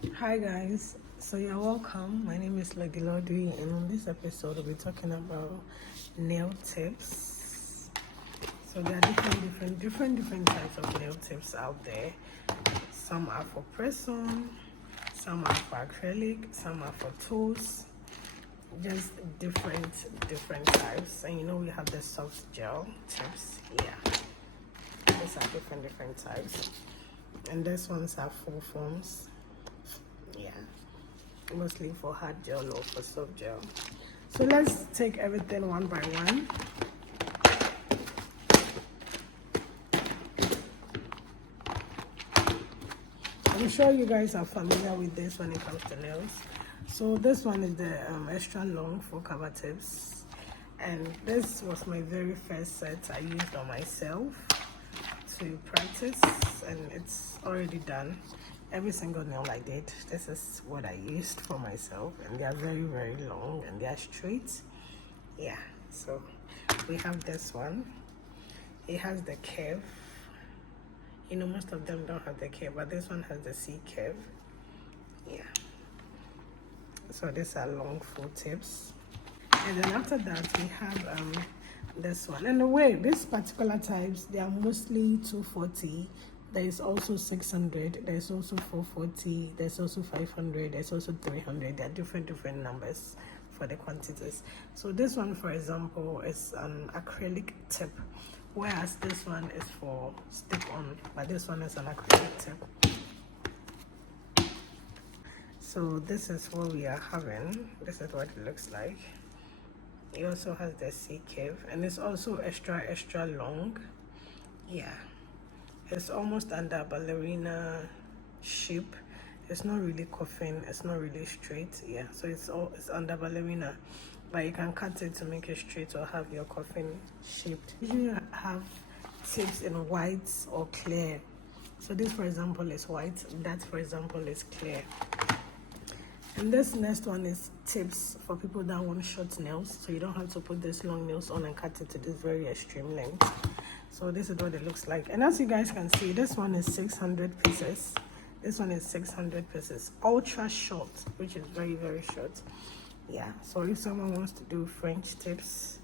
Hi guys, so you're welcome. My name is Lady Lodi, and on this episode we'll be talking about nail tips. So there are different types of nail tips out there. Some are for press-on, some are for acrylic, some are for tools. Just different types. And we have the soft gel tips. Yeah, these are different types, and these ones are full forms. Yeah, mostly for hard gel or for soft gel. So let's take everything one by one. I'm sure you guys are familiar with this when it comes to nails. So this one is the extra long full cover tips, and this was my very first set I used on myself to practice, and it's already done. Every single nail I did, this is what I used for myself, and they are very long and they are straight. Yeah, so we have this one. It has the curve. Most of them don't have the curve, but this one has the C curve. Yeah, so these are long full tips. And then after that we have this one. And the way these particular types, they are mostly 240. There is also 600, there's also 440, there's also 500, there's also 300. There are different numbers for the quantities. So this one, for example, is an acrylic tip, whereas this one is for stick on, but this one is an acrylic tip. So this is what we are having. This is what it looks like. It also has the C curve, and it's also extra long. Yeah, it's almost under ballerina shape. It's not really coffin, it's not really straight. Yeah, so it's under ballerina, but you can cut it to make it straight or have your coffin shaped. You have tips in white or clear. So this, for example, is white, that, for example, is clear. And this next one is tips for people that want short nails, so you don't have to put this long nails on and cut it to this very extreme length. So this is what it looks like. And as you guys can see, this one is 600 pieces. This one is 600 pieces. Ultra short, which is very short. Yeah, so if someone wants to do French tips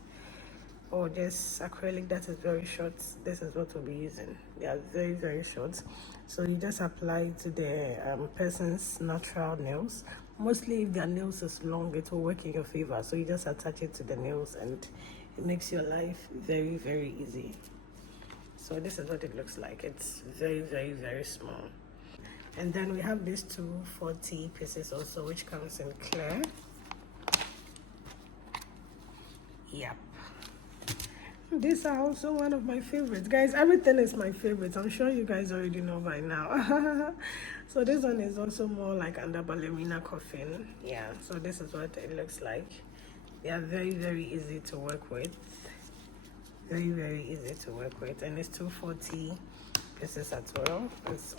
or just acrylic that is very short, this is what we'll be using. They are very short. So you just apply to the person's natural nails. Mostly if their nails is long, it will work in your favor. So you just attach it to the nails and it makes your life very easy. So this is what it looks like. It's very small. And then we have these 240 pieces also, which comes in clear. Yep, these are also one of my favorites, guys. Everything is my favorite. I'm sure you guys already know by now. So this one is also more like under ballerina coffin. Yeah, so this is what it looks like. They are very easy to work with. Very easy to work with, and it's 240 pieces as well. It's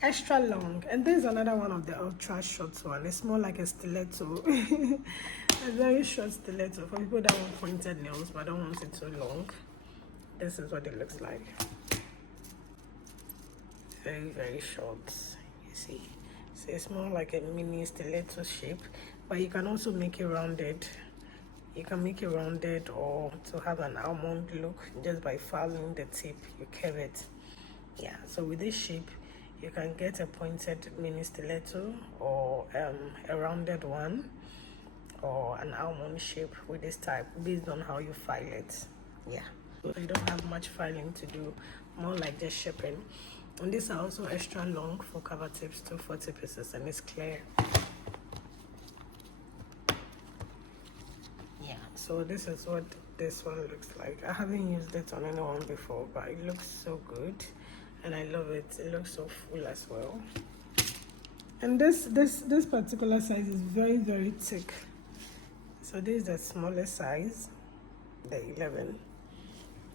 extra long, and there's another one of the ultra short one. It's more like a stiletto. A very short stiletto for people that want pointed nails but don't want it too long. This is what it looks like. Very short. You see, so it's more like a mini stiletto shape, but you can also make it rounded. You can make it rounded or to have an almond look just by following the tip. You curve it. Yeah, so with this shape you can get a pointed mini stiletto or a rounded one or an almond shape with this type based on how you file it. Yeah, so you don't have much filing to do, more like just shipping. And these are also extra long for cover tips, 240 pieces, and it's clear. Yeah, so this is what this one looks like. I haven't used it on anyone before, but it looks so good and I love it. It looks so full as well. And this particular size is very thick. So this is the smallest size, the 11.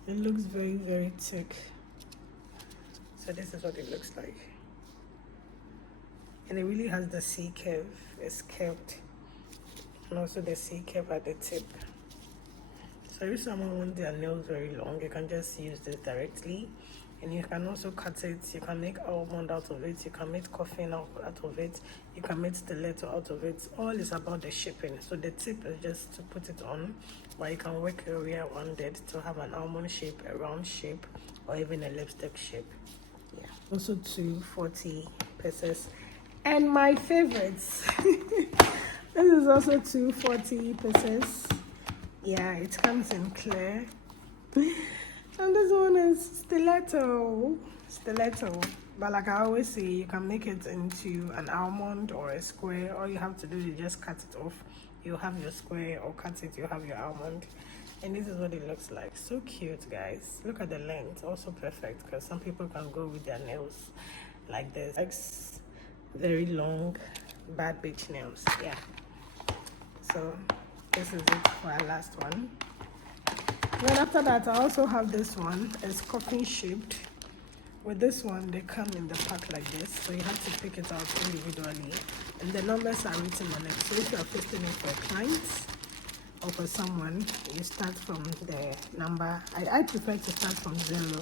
It looks very thick. So this is what it looks like. And it really has the C curve. It's curved. And also the C curve at the tip. So if someone wants their nails very long, you can just use this directly and you can also cut it. You can make almond out of it, you can make coffin out of it, you can make stiletto out of it. All is about the shaping. So the tip is just to put it on, but you can work your way around it to have an almond shape, a round shape, or even a lipstick shape. Yeah, also 240 pieces. And my favorites, this is also 240 pieces. Yeah, it comes in clear. And this one is stiletto. But like I always say, you can make it into an almond or a square. All you have to do is just cut it off. You have your square, or cut it, you have your almond. And this is what it looks like. So cute, guys. Look at the length, also perfect, because some people can go with their nails like this. Like very long bad bitch nails. Yeah, so this is it for our last one. Then after that, I also have this one. It's coffin shaped. With this one, they come in the pack like this, so you have to pick it out individually, and the numbers are written on it. So if you are fitting it for a client or for someone, you start from the number. I prefer to start from 0.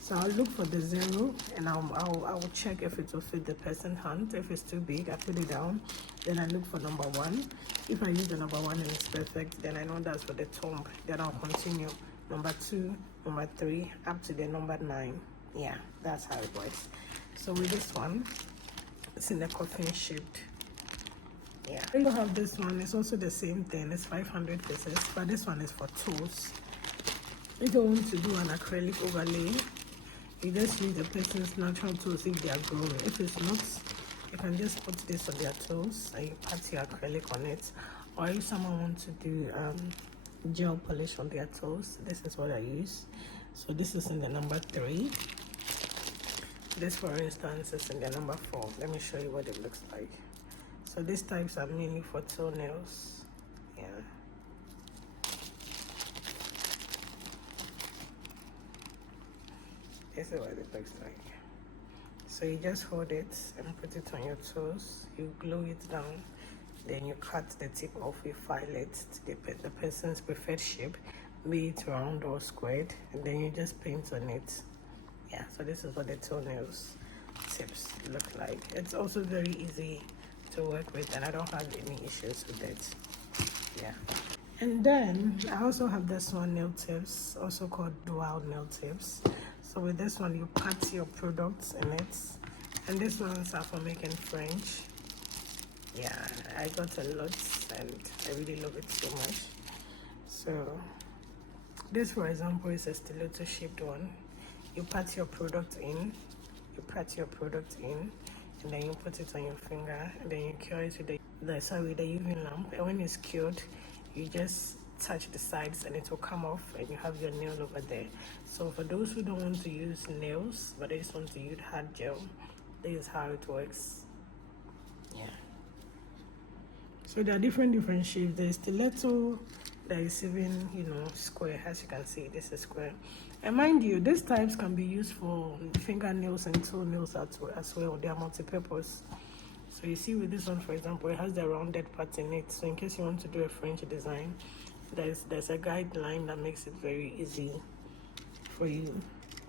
So I'll look for the 0, and I will check if it will fit the person's hand. If it's too big, I put it down. Then I look for number 1. If I use the number 1 and it's perfect, then I know that's for the tomb. Then I'll continue number 2, number 3, up to the number 9. Yeah, that's how it works. So with this one, it's in the coffin shaped. Yeah, you have this one. It's also the same thing. It's 500 pieces, but this one is for toes. If you want to do an acrylic overlay, you just use the person's natural toes if they are growing. If it's not, you can just put this on their toes and you pat your acrylic on it. Or if someone wants to do gel polish on their toes, this is what I use. So this is in the number 3. This, for instance, is in the number 4. Let me show you what it looks like. So these types are mainly for toenails. Yeah. This is what it looks like. So you just hold it and put it on your toes. You glue it down. Then you cut the tip off. You file it to the person's preferred shape, be it round or squared, and then you just paint on it. Yeah, so this is what the toenails tips look like. It's also very easy to work with, and I don't have any issues with it. Yeah. And then I also have this one, nail tips, also called dual nail tips. So with this one, you pat your products in it, and this ones are for making French. Yeah, I got a lot, and I really love it so much. So this, for example, is a stiletto shaped one. You pat your product in, and then you put it on your finger, and then you cure it with the UV lamp. And when it's cured, you just touch the sides and it will come off, and you have your nail over there. So for those who don't want to use nails but they just want to use hard gel, this is how it works. Yeah. So there are different shapes. There is stiletto, there is even, square. As you can see, this is square. And mind you, these types can be used for fingernails and toenails as well. They are multi-purpose. So you see with this one, for example, it has the rounded part in it. So in case you want to do a French design, there's a guideline that makes it very easy for you.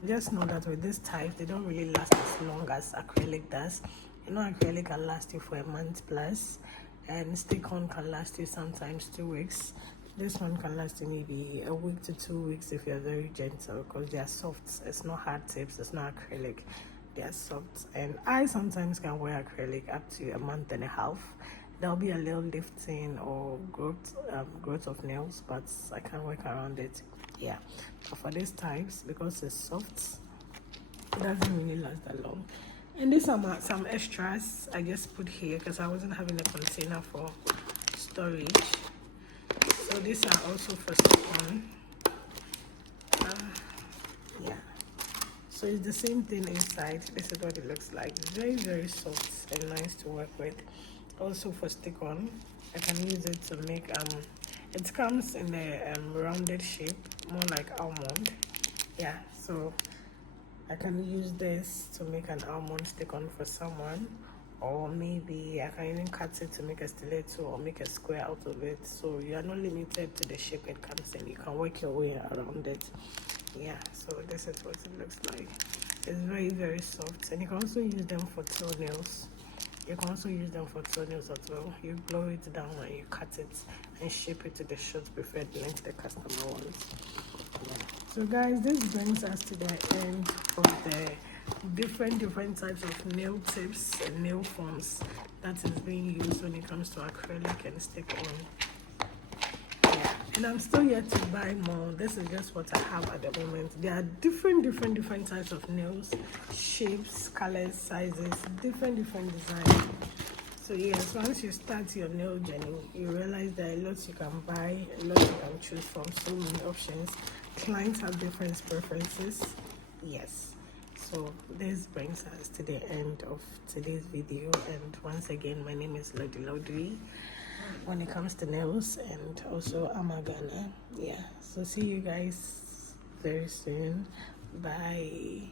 Just know that with this type, they don't really last as long as acrylic does. Acrylic can last you for a month plus, and stick-on can last you sometimes 2 weeks. This one can last you maybe a week to 2 weeks if you're very gentle, because they are soft. It's not hard tips, it's not acrylic. They are soft. And I sometimes can wear acrylic up to a month and a half. There'll be a little lifting or growth of nails, but I can work around it. Yeah. But for these types, because it's soft, it doesn't really last that long. And these are some extras I just put here because I wasn't having a container for storage. So these are also for stick-on. Yeah. So it's the same thing inside. This is what it looks like. Very, very soft and nice to work with. Also for stick-on, I can use it to make it comes in a rounded shape, more like almond. Yeah, so I can use this to make an almond stick-on for someone, or maybe I can even cut it to make a stiletto or make a square out of it. So you are not limited to the shape it comes in. You can work your way around it. Yeah, so this is what it looks like. It's very, very soft, and you can also use them for toenails. You can also use them for toenails as well. You blow it down and you cut it and shape it to the short preferred length the customer wants. Yeah. So guys, this brings us to the end of the different types of nail tips and nail forms that is being used when it comes to acrylic and stick on. Yeah, and I'm still yet to buy more. This is just what I have at the moment. There are different types of nails, shapes, colors, sizes, different designs. So yes, once you start your nail journey, you realize there are lots you can buy, a lot you can choose from, so many options. Clients have different preferences. Yes. So this brings us to the end of today's video, and once again, my name is Lodi when it comes to nails, and also I'm a Ghana. Yeah, so see you guys very soon. Bye.